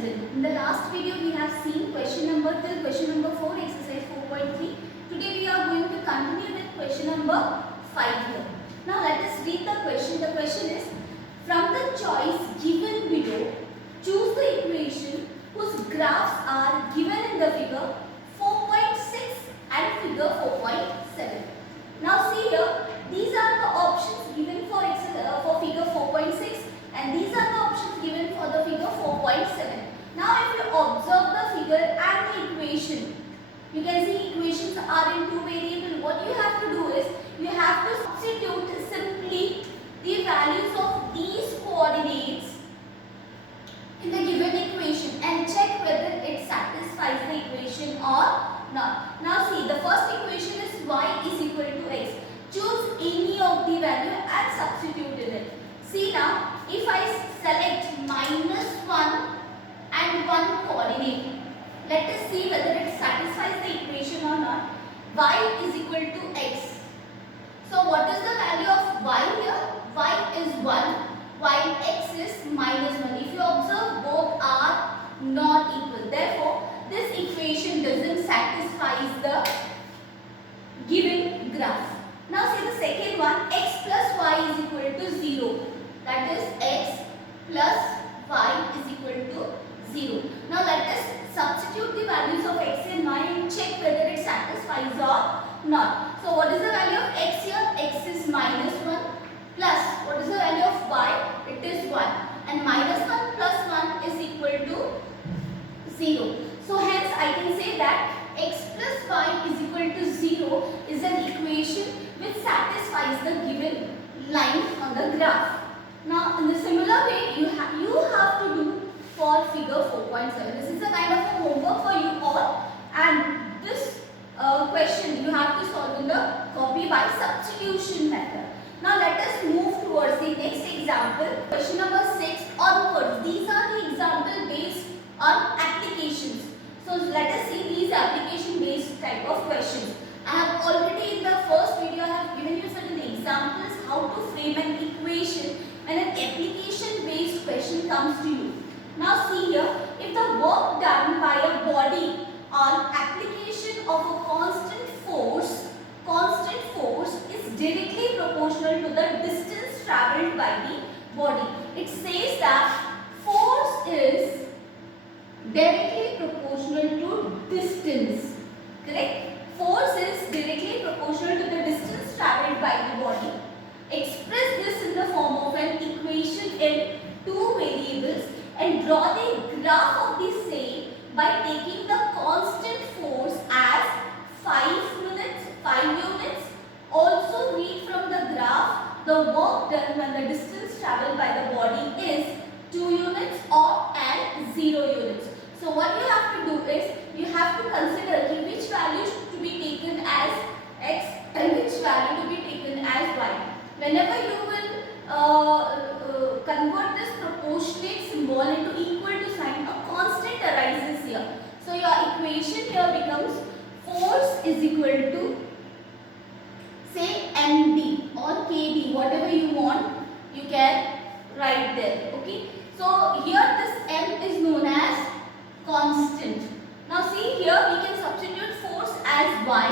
student, in the last video we have seen question number 4 exercise 4.3. Today we are going to continue with question number 5 here. Now let us read the question. The question is, from the choice given below, choose the equation whose graphs are given in the figure 4.6 and figure 4.7. Now see here, these are the options given for figure 4.6 and these are the options given for the figure 4.7. Now if you observe the figure and the equation, you can see equations are in two variables. What you have to do is, you have to substitute simply the values of these coordinates in the given equation and check whether it satisfies the equation or not. Now see, the first equation is y is equal to x. Choose any of the value and substitute in it. See now, if I select -1 and 1 coordinate, let us see whether it satisfies the equation or not. Y is equal to x. So what is the value of y here? Y is 1 while x is -1. If you observe, both are not equal. Therefore, this equation doesn't satisfy the given graph. Now see the second one, x plus y is equal to 0. That is x plus y is equal to 0. Now let us substitute the values of x and y and check whether it satisfies or not. So what is the value of x here? X is -1 plus what is the value of y? It is 1. And -1 plus 1 is equal to 0. So hence I can say that x plus y is equal to 0 is an equation which satisfies the given line on the graph. Now in the similar way you have to do for figure 4.7. This is a kind of a homework for you all, and this question you have to solve in the copy by substitution method. Now let us move towards the next example. Question number 6 onwards. These are the example based on applications. So let us see these application based type of questions. I have already in the first video I have given you certain examples how to frame an equation when an application based question comes to you. Now see here, if the work done by a body on application of a constant force is directly proportional to the distance travelled by the body. It says that force is directly proportional to distance. Correct? Force is directly proportional to the distance travelled by the body. Express this in the form of an equation in two variables and draw the graph of the same by taking the constant force as 5 units. Also read from the graph the work done when the distance travelled by the body is 2 units and 0 units. So what you have to do is, you have to consider which value to be taken as x and which value to be taken as y. Whenever you will convert this proportionate symbol into equal to sign, a constant arises here. So your equation here becomes force is equal to, say, mb or kb, whatever you want you can write there. Okay, so here this m is known as constant. Now see here, we can substitute force as y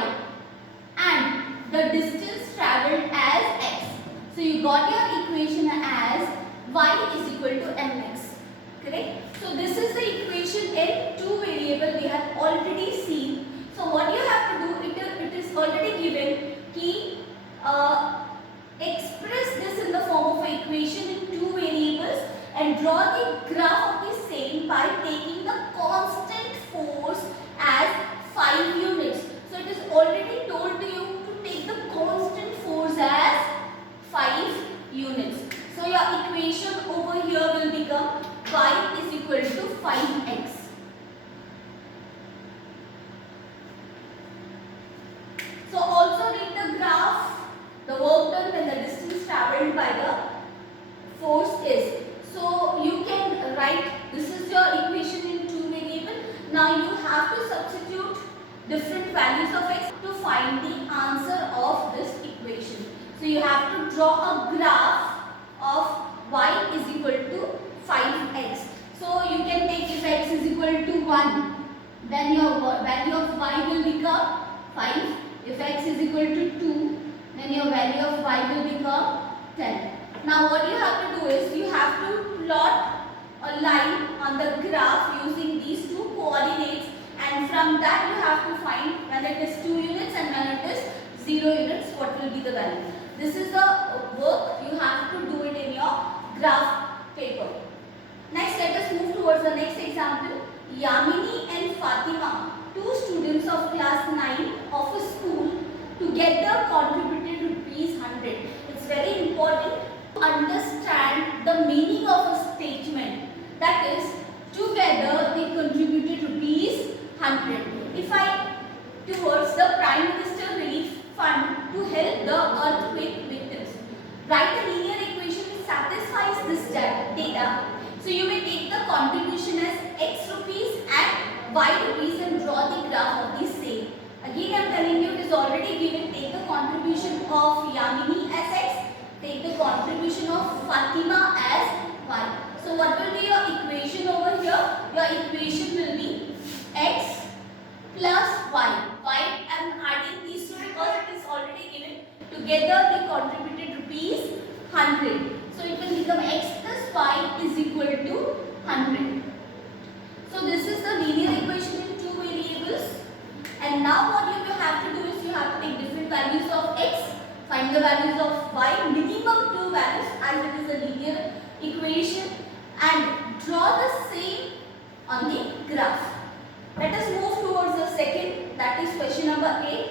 and the distance travelled as x. So you got your equation as y is equal to mx. Correct? So this is the equation in two variable we have already seen. So what you have to do, it is already given key express this in the form of an equation in two variables and draw the graph of the same by taking the constant force as 5 units. So it is already told to you to take the constant force as 5 units. So your equation over here will become y is equal to 5x. So also read the graph, the work done when the distance travelled by the force is. So you can write, this is your equation in two variable. Now you have to substitute different values of x to find the answer of this equation. So you have to draw a graph of y is equal to 5x. So you can take, if x equal to 1, then your value of y will become 5. If x is equal to 2, then your value of y will become 10. Now what you have to do is you have to plot a line on the graph using these two coordinates, and from that you have to find when it is 2 units and when it is 0 units what will be the value. This is the work you have to do it in your graph paper. Next, let us move towards the next example. Yamini and Fatima, two students of class 9 of a school, together contributed rupees 100. It's very important to understand the meaning of a statement. That is, together they contributed rupees 100. If I towards the Prime Minister Relief Fund to help the earthquake victims. Write a linear equation which satisfies this data. So you may take the contribution as x rupees and y rupees and draw the graph of the same. Again I am telling you, it is already given. Take the contribution of Yamini as x, take the contribution of Fatima as y. So what will be your equation over here? Your equation will be x plus y. Why I am adding these two? Because it is already given. Together they contributed rupees 100. So it will become x plus y is equal to 100. So this is the linear equation in two variables. And now what you have to do is you have to take different values of x, find the values of y, minimum two values as it is a linear equation, and draw the same on the graph. Let us move towards the second, that is question number 8.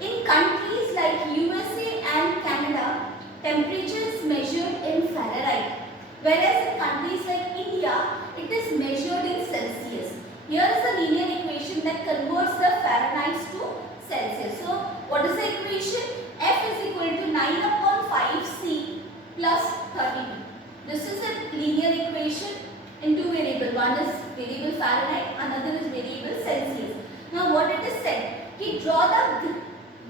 In countries like USA and Canada, temperature is measured in Fahrenheit, whereas in countries like India, it is measured in Celsius. Here is a linear equation that converts the Fahrenheit to Celsius. So, what is the equation? F is equal to 9 upon 5C plus 32. This is a linear equation in two variables. One is variable Fahrenheit, another is variable Celsius. Now what it is said, he draw the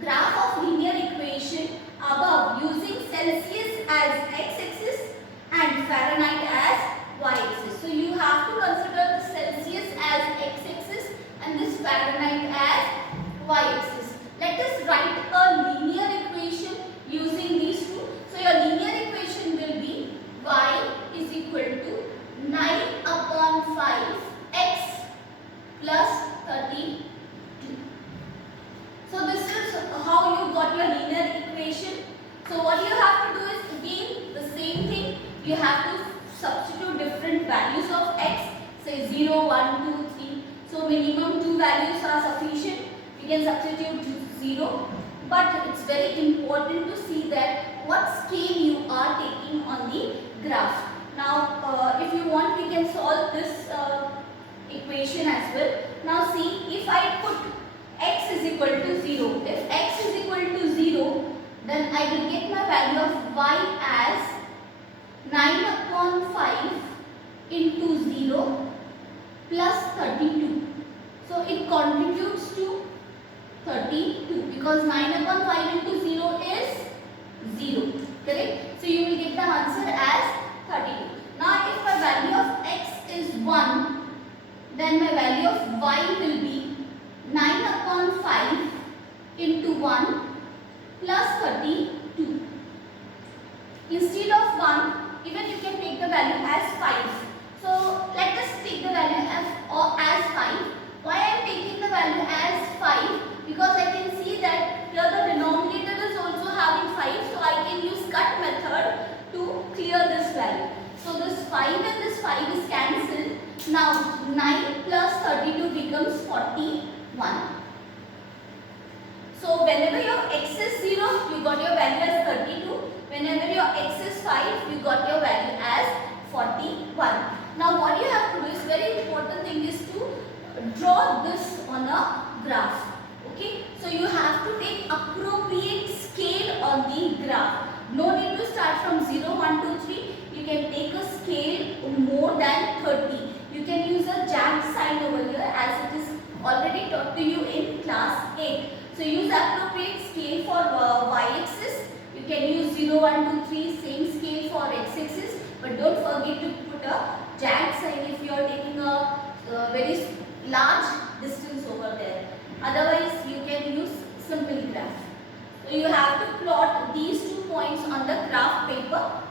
graph of linear equation above using Celsius as x-axis and Fahrenheit as y-axis. So you have to consider the Celsius as x-axis and this Fahrenheit as y-axis. Let us write a linear equation using these two. So your linear equation will be y is equal to 9 upon 5 x plus 32. So this is how you got your linear equation. So what you have to do is again the same thing. You have to substitute different values of x, say 0, 1, 2, 3. So minimum two values are sufficient. You can substitute 0. But it's very important to see that what scale you are taking on the graph. Now if you want, we can solve this equation as well. Now see, if I put x is equal to 0, if x is equal to 0, then I will get my value of y as 9 upon 5 into 0 plus 32. So it contributes to 32 because 9 upon 5 into 0 is 0. Correct? So you will get the answer as 32. Now if my value of x is 1, then my value of y will be 9 upon 5 into 1 plus 32. Instead of 1, even you can take the value as 5. So let us take the value as 5. Why I am taking the value as 5? Because I can see that here the denominator is also having 5. So I can use cut method to clear this value. So this 5 and this 5 is cancelled. Now 9 plus 32 becomes 41. So whenever your x is 0, you got your value as 32. Whenever your x is 5, you got your value as 41. Now what you have to do is, very important thing is to draw this on a graph. Okay, so you have to take appropriate scale on the graph. No need to start from 0, 1, 2, 3. You can take a scale more than 30. You can use a jagged sign over here as it is already taught to you in class 8. So use appropriate scale for y-axis. You can use 0, 1, 2, 3, same scale for x-axis. But don't forget to put a jagged sign if you are taking a very large distance over there. Otherwise, you can use simple graph. So you have to plot these 2 points on the graph paper,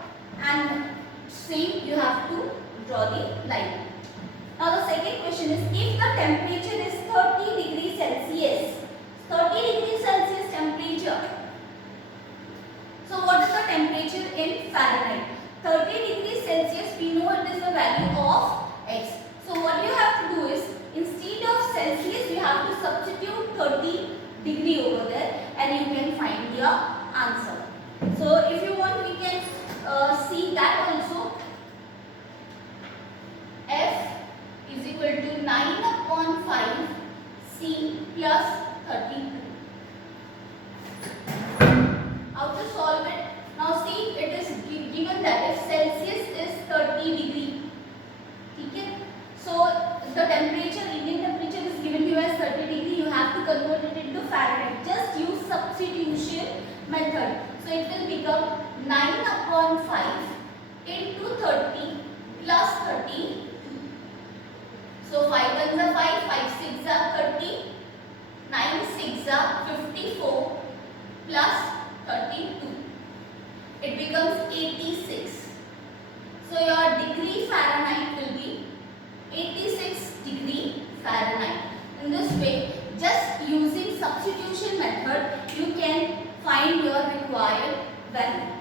and same you have to draw the line. Now the second question is, if the temperature is 30 degrees Celsius, 30 degrees Celsius temperature. So what is the temperature in Fahrenheit? 30 degrees Celsius, we know it is the value of X. So what you have to do is, instead of Celsius, you have to substitute 30 degree over there, and you can find your answer. So if you want, we can see that also. F is equal to 9 upon 5 C plus 32. How to solve it? Now see, it is given that if Celsius is 30 degree, okay? So the temperature, Indian temperature is given you as 30 degree. You have to convert it into Fahrenheit. Just use substitution method. So it will become 9 upon 5 into 30 plus 30. So 5 ones are 5, 5 6 are 30, 9 6 are 54 plus 32. It becomes 86. So your degree Fahrenheit will be 86 degree Fahrenheit. In this way, just using substitution method, you can find your required value.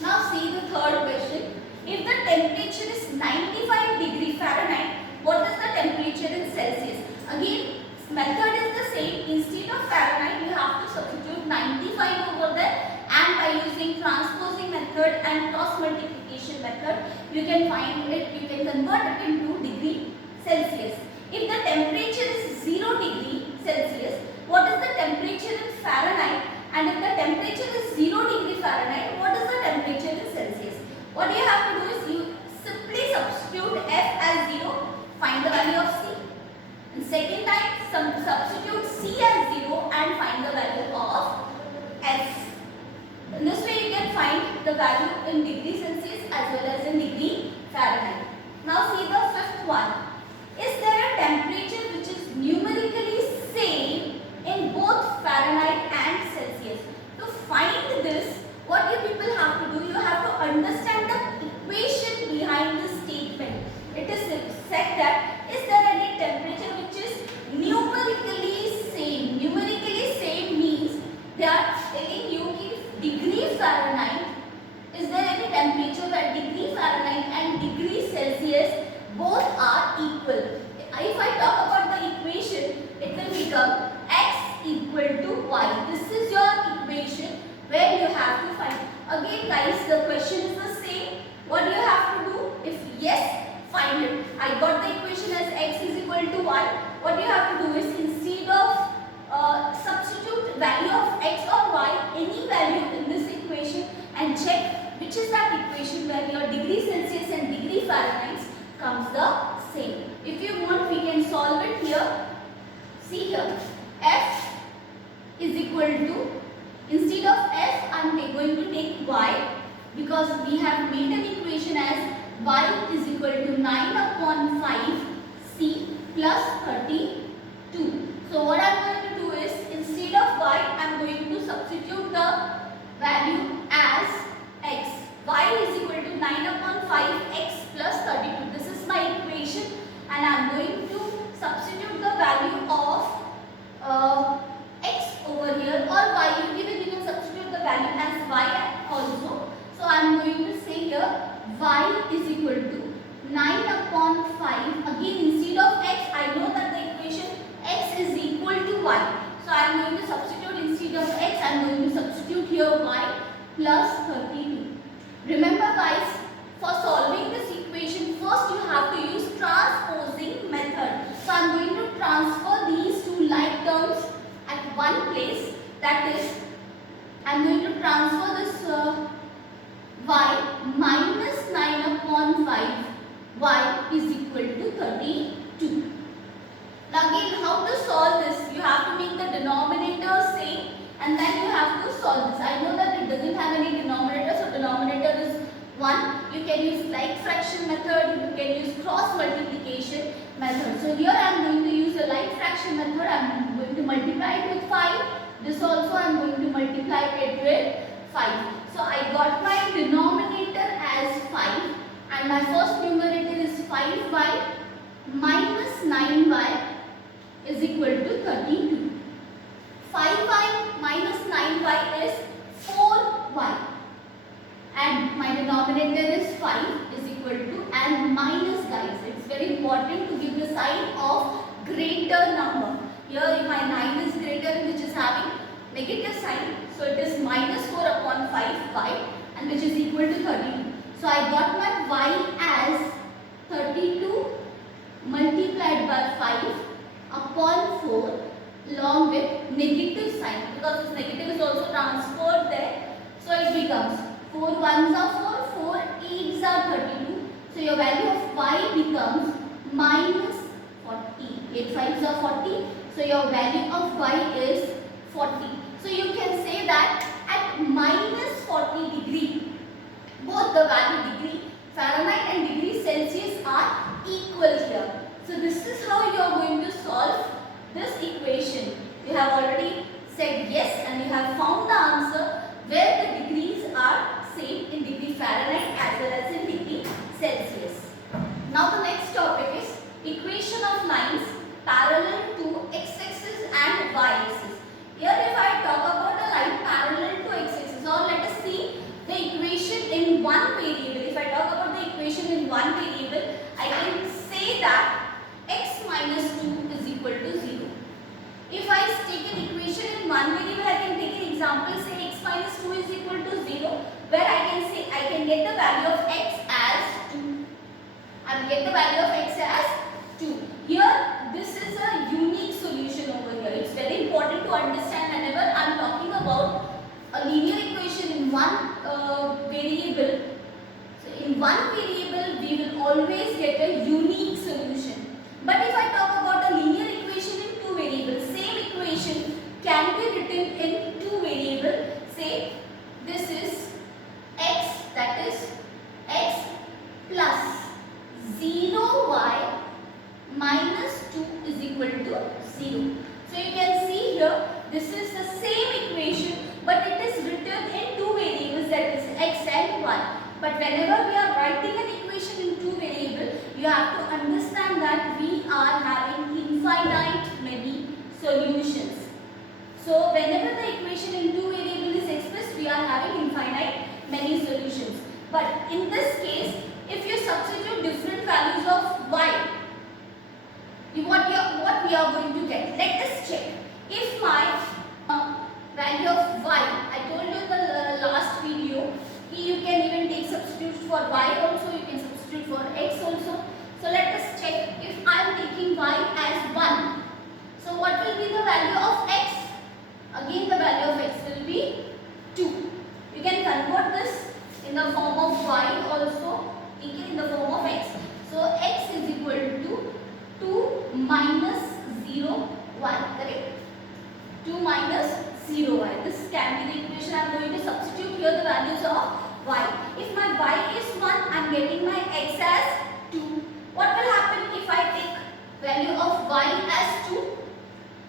Now see the third question. If the temperature is 95 degree Fahrenheit, what is the temperature in Celsius? Again, method is the same. Instead of Fahrenheit, you have to substitute 95 over there, and by using transposing method and cross multiplication method, you can find it, you can convert it into degree Celsius. If the temperature is 0 degree Celsius, what is the temperature in Fahrenheit? And if the temperature is 0 degree Fahrenheit, what is the temperature in Celsius? What you have to do is, you simply substitute F as 0, find the value of C. And second time, substitute C as 0 and find the value of F. In this way, you can find the value in degree Celsius as well as in degree Fahrenheit. Now see the fifth one. Is there a temperature which is numerically same in both Fahrenheit and Celsius? To find this, what you people have to do, you have to understand the equation behind this statement. It is said that, is there any temperature which is numerically same? Numerically same means they are telling you if degree Fahrenheit, is there any temperature where degree Fahrenheit and degree Celsius both are equal? If I talk about the equation, it will become X equal to Y. This is your equation where you have to find. Again guys, the question is the same. What you have to do? If yes, find it. I got the equation as X is equal to Y. What you have to do is, instead of substitute value of X or Y, any value in this equation, and check which is that equation where your degree Celsius and degree Fahrenheit comes the same. If you want, we can solve it here. See here, F is equal to, instead of F, I am going to take Y, because we have made an equation as Y is equal to 9 upon 5 C plus 32. So what I am going to do is, instead of Y, I am going to substitute the value as X. Y is equal to 9 upon 5 X plus 32. This is my equation, and I am going to substitute the value of X over here, or Y. Even you can substitute the value as Y also. So I am going to say here Y is equal to 9 upon 5. Again, instead of X, I know that the equation X is equal to Y. So I am going to substitute, instead of X, I am going to substitute here Y plus 32. Remember guys, for solving this equation, first you have to use transposing method. So I am going to transfer these two like terms at one place. That is, I am going to transfer this Y minus 9 upon 5. Y is equal to 32. Now again, how to solve this? You have to make the denominator same, and then you have to solve this. I know that it doesn't have any denominator, so denominator is 1. You can use like fraction method, you can use cross multiplication. method. So here I am going to use the like fraction method. I am going to multiply it with 5. This also I am going to multiply it with 5. So I got my denominator as 5 and my first numerator is 5y minus 9y is equal to 32. 5y minus 9y is 4y and my denominator is 5 is equal to, and minus, guys, it's very important to give the sign of greater number. Here my 9 is greater, which is having negative sign, so it is minus 4 upon 5y and which is equal to 32. So I got my y as 32 multiplied by 5 upon 4 along with negative sign, because this negative is also transferred there. So it becomes 4 1s are 4, 4 8s are 32. So your value of y becomes minus 40. 8 5s are 40. So your value of y is 40. So you can say that at minus 40 degree, both the value degree Fahrenheit and degree Celsius are equal here. So this is how you are going to solve this equation. You have already said yes and you have found the answer where the degrees are same in degree Fahrenheit as well as in degree Celsius. Now the next topic is equation of lines parallel to x-axis and y-axis. Here if I talk about a line parallel to x-axis, or let us see the equation in one variable. If I talk about the equation in one variable, I can say that x minus 2 is equal to 0. If I take an equation in one variable, I can take an example, say x minus 2 is equal to 0, where I can say I can get the value of x as 2. I will get the value of x as 2. Here, this is a unique solution over here. It's very important to understand whenever I am talking about a linear equation in one variable. So, in one variable, we will always get a unique solution. But if I talk about a linear equation in two variables, same equation can be written in two variables. Say, this is x, that is x plus 0y minus 2 is equal to 0. So you can see here, this is the same equation, but it is written in two variables, that is x and y. But whenever we are writing an equation in two variables, you have to understand that we are having infinite many solutions. So whenever the equation in two variables is expressed, we are having infinite many solutions. But in this case, if you substitute different values of y, what we are going to get? Let us check. If my value of y, I told you in the last video, you can even take substitute for y also, you can substitute for x also. So let us check. If I am taking y as 1, so what will be the value of x? Again the value of x will be 2. You can convert this in the form of y also, in the form of x. So x is equal to 2 minus 0 y, correct? 2 minus 0 y. This can be the equation. I am going to substitute here the values of y. If my y is 1, I am getting my x as 2. What will happen if I take value of y as 2?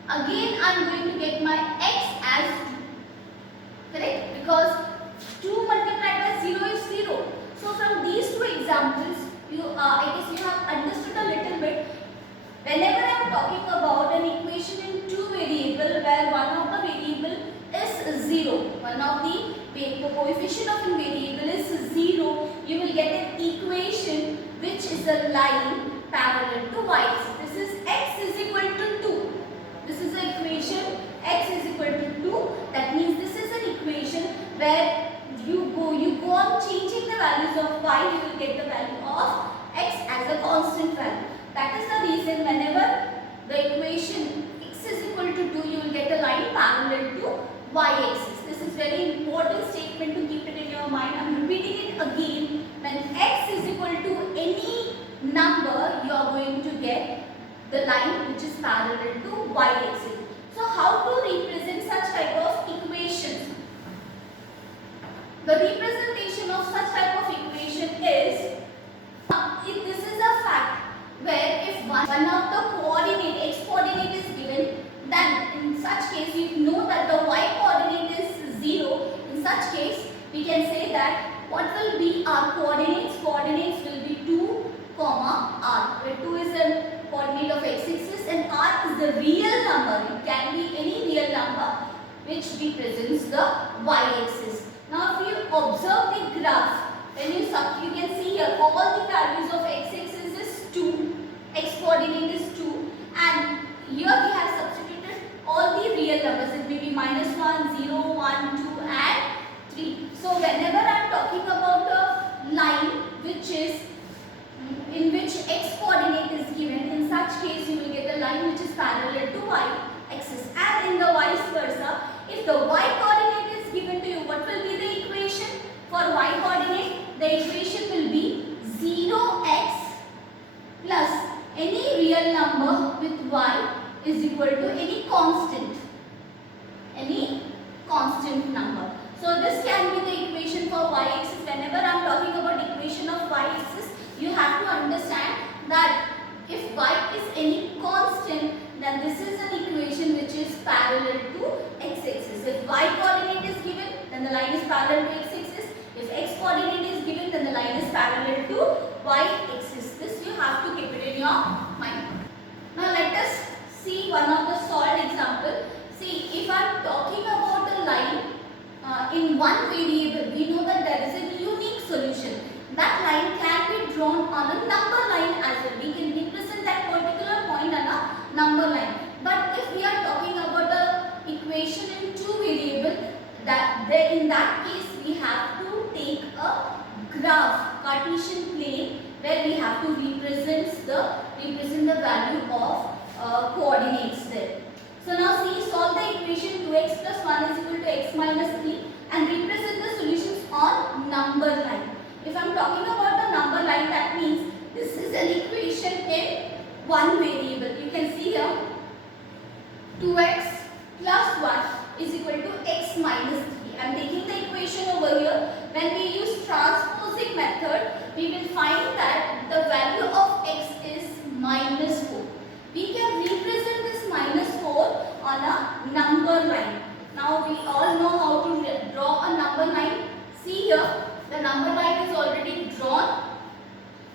Again I am going to get my x as 2. Correct? Because 2 multiplied by 0 is 0. So from these two examples, I guess you have understood a little bit. Whenever I am talking about an equation in two variables where one of the variable is 0, one of the coefficient of a variable is 0, you will get an equation which is a line parallel to y-axis. This is x is equal to 2. This is the equation x is equal to 2. That means this is an equation where you go on changing the values of y, you will get the value of x as a constant value. That is the reason whenever the equation x is equal to 2, you will get a line parallel to y-axis. This is very important statement to keep it in your mind. I am repeating it again. When x is equal to any number, you are going to get the line which is parallel to y-axis. So how to represent such type of equations? The representation of such type of equation is, if this is a fact where if one one of the coordinate, x coordinate is given, then in such case you know that the y coordinate is 0. In such case we can say that what will be our coordinates? Coordinates will be 2, comma r, where 2 is a coordinate of x-axis and r is the real number. It can be any real number which represents the y-axis. Now if you observe the graph, when you can see here all the values of x-axis is 2, x coordinate is 2, and here we have substituted all the real numbers. It may be -1, 0, 1, 2 and 3. So whenever I am talking about a line which is in which x coordinate is given, in such case you will get a line which is parallel to y axis, and in the vice versa, if the y coordinate is given to you, what will be the equation for y coordinate? The equation will be 0x plus any real number with y is equal to any constant number. So this can be the equation for y-axis. Whenever I am talking about equation of y-axis, you have to understand that if y is any constant, then this is an equation which is parallel to x-axis. If y coordinate is given, then the line is parallel to x-axis. If x coordinate is given, then the line is parallel to y-axis. This you have to keep it in your mind. Now let us see one of the solved example. See, if I am talking about a line in one variable, we know that there is a unique solution. That line can be drawn on a number line as well. We can represent that particular point on a number line. But if we are talking about a equation in two variable, in that case we have to take a graph, Cartesian plane, where we have to represent the value of coordinates there. So now see, solve the equation 2x plus 1 is equal to x minus 3 and represent the solutions on number line. If I am talking about the number line, that means this is an equation in one variable. You can see here 2x plus 1 is equal to x minus 3. I am taking the equation over here. When we use transposing method, we will find that the value of x is minus 4. We can represent this minus 4 on a number line. Now we all know how to draw a number line. See here, the number line is already drawn.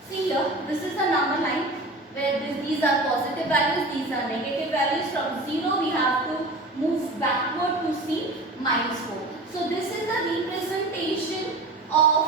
See here, this is the number line where these are positive values, these are negative values. From 0 we have to move backward to see minus 4. So this is the representation of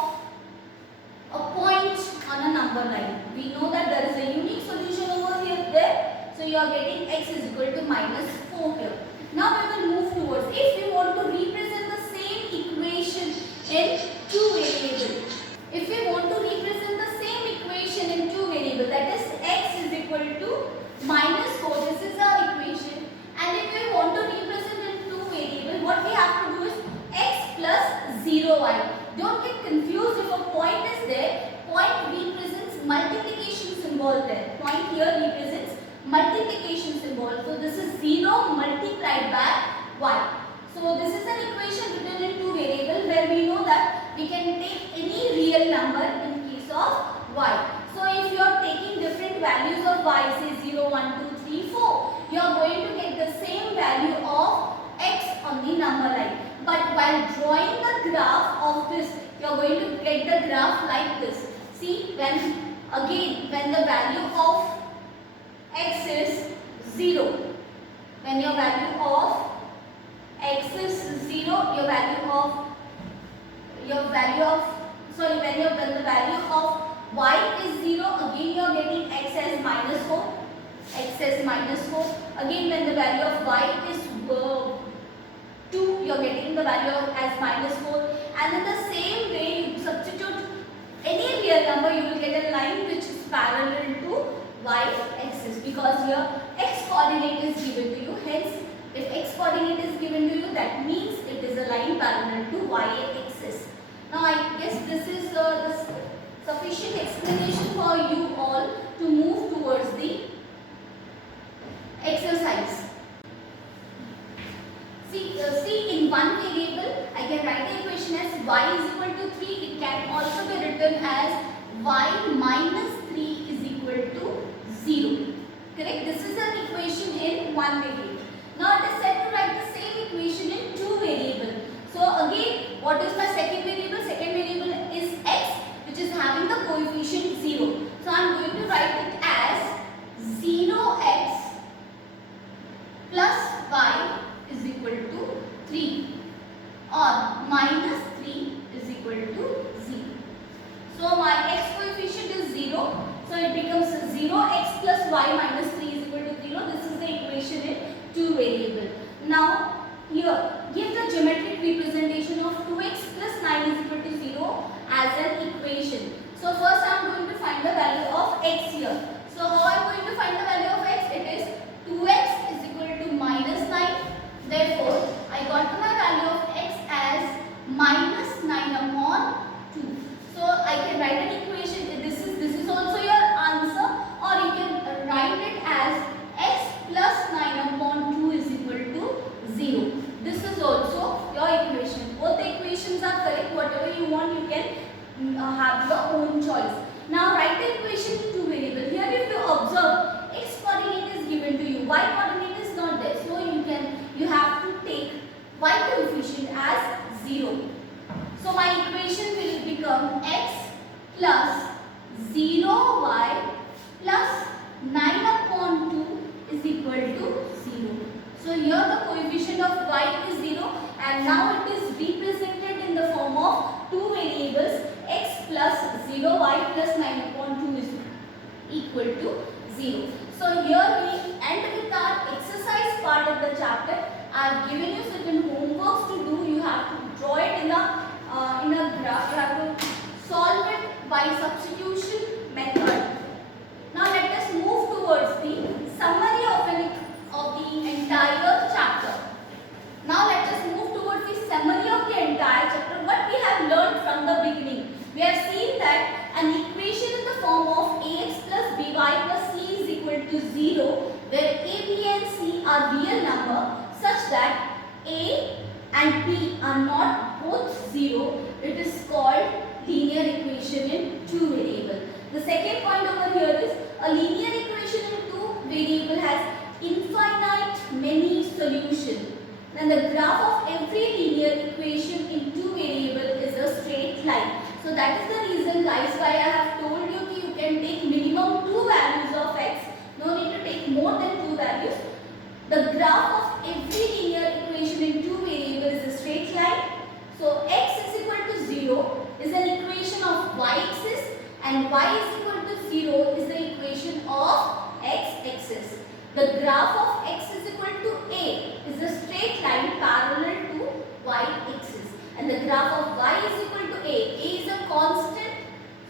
a point on a number line. We know that there is a unique solution over here there. So you are getting x is equal to minus 4 here. Now we will move towards, if we want to represent the same equation in two variables. If we want to represent the same equation in two variables, that is x is equal to minus 4. This is our equation. And if we want to represent in two variables, what we have to do is x plus 0y. Don't get confused if a point is there. Point represents multiplication symbol there. Point here represents multiplication symbol. So this is 0 multiplied by y. So this is an equation written in two variables where we know that we can take any real number in case of y. So if you are taking different values of y, say 0, 1, 2, 3, 4, you are going to get the same value of x on the number line. But while drawing the graph of this, you are going to get the graph like this. See, when the value of x is 0, when your value of x is 0, when the value of y is 0, again you are getting x as minus 4, again when the value of y is 2, you are getting the value as minus 4, and in the same way you substitute any real number, you will get a line which is parallel to y-axis, because here x coordinate is given to you. Hence, if x coordinate is given to you, that means it is a line parallel to y-axis. Now I guess this is the sufficient explanation for you all to move towards the exercise. See, in one variable, I can write the equation as y is equal to 3. It can also be written as y minus 3 is equal to 0. one variable. Now it is said to write the same equation in two variable. So again, what is my second variable? Second variable is x, which is having the coefficient 0. So I am going to write it as 0x plus y is equal to 3 or minus 3 is equal to 0. So my x coefficient is 0. So it becomes 0x plus y minus 3 is equal to 0. This is the equation in two variable. Now here give the geometric representation of 2x plus 9 is equal to 0 as an equation. So first I am going to find the value of x here. So how I am going to find the value of x? It is 2x is equal to minus 9. Therefore, I got my value of x as minus 9 upon 2. So I can write an equation. This is also your answer, or you can write it as x plus 9 upon 2 is equal to 0. This is also your equation. Both the equations are correct. Whatever you want, you can have your own choice. Now write the equation in two variables. Here if you observe, x coordinate is given to you, y coordinate is not there. So you have to take y coefficient as 0. So my equation will become x plus 0y plus 9 upon 2 is equal to 0. So here the coefficient of y is 0 and now it is represented in the form of two variables x plus 0y plus 9 upon 2 is equal to 0. So here we end with our exercise part of the chapter. I have given you certain homeworks to do. You have to draw it in a graph. You have to solve it by substitution method. Now let us move towards the summary of the entire chapter. Now let us move towards the summary of the entire chapter. What we have learned from the beginning. We have seen that an equation in the form of ax plus by plus c is equal to 0, where a, b and c are real number such that a and b are not both 0. It is called linear equation in two variable. The second point over here is a linear equation in two variable has infinite many solutions. And the graph of every linear equation in two variable is a straight line. So that is the reason guys why I have told you that you can take minimum two values of x. No need to take more than two values. The graph of every linear equation in two variable is a straight line. So x is equal to 0 is an equation of y-axis and y is equal to 0 is the equation of x-axis. The graph of x is equal to a is a straight line parallel to y-axis and the graph of y is equal to a. A is a constant.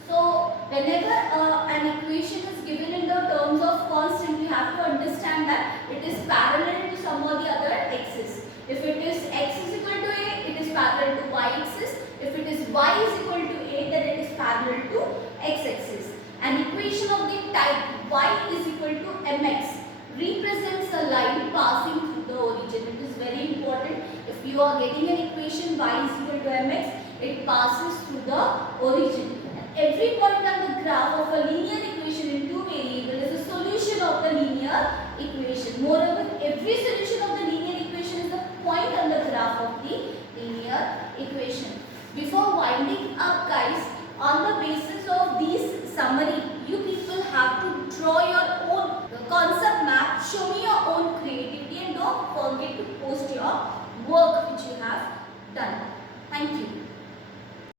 So whenever an equation is given in the terms of constant, you have to understand that it is parallel to some or the other axis. If it is x is equal to a, it is parallel to y-axis. If it is y is equal to a, then it is parallel to x-axis. An equation of the type y is equal to mx represents a line passing through the origin. It is very important. If you are getting an equation y is equal to mx, it passes through the origin. And every point on the graph of a linear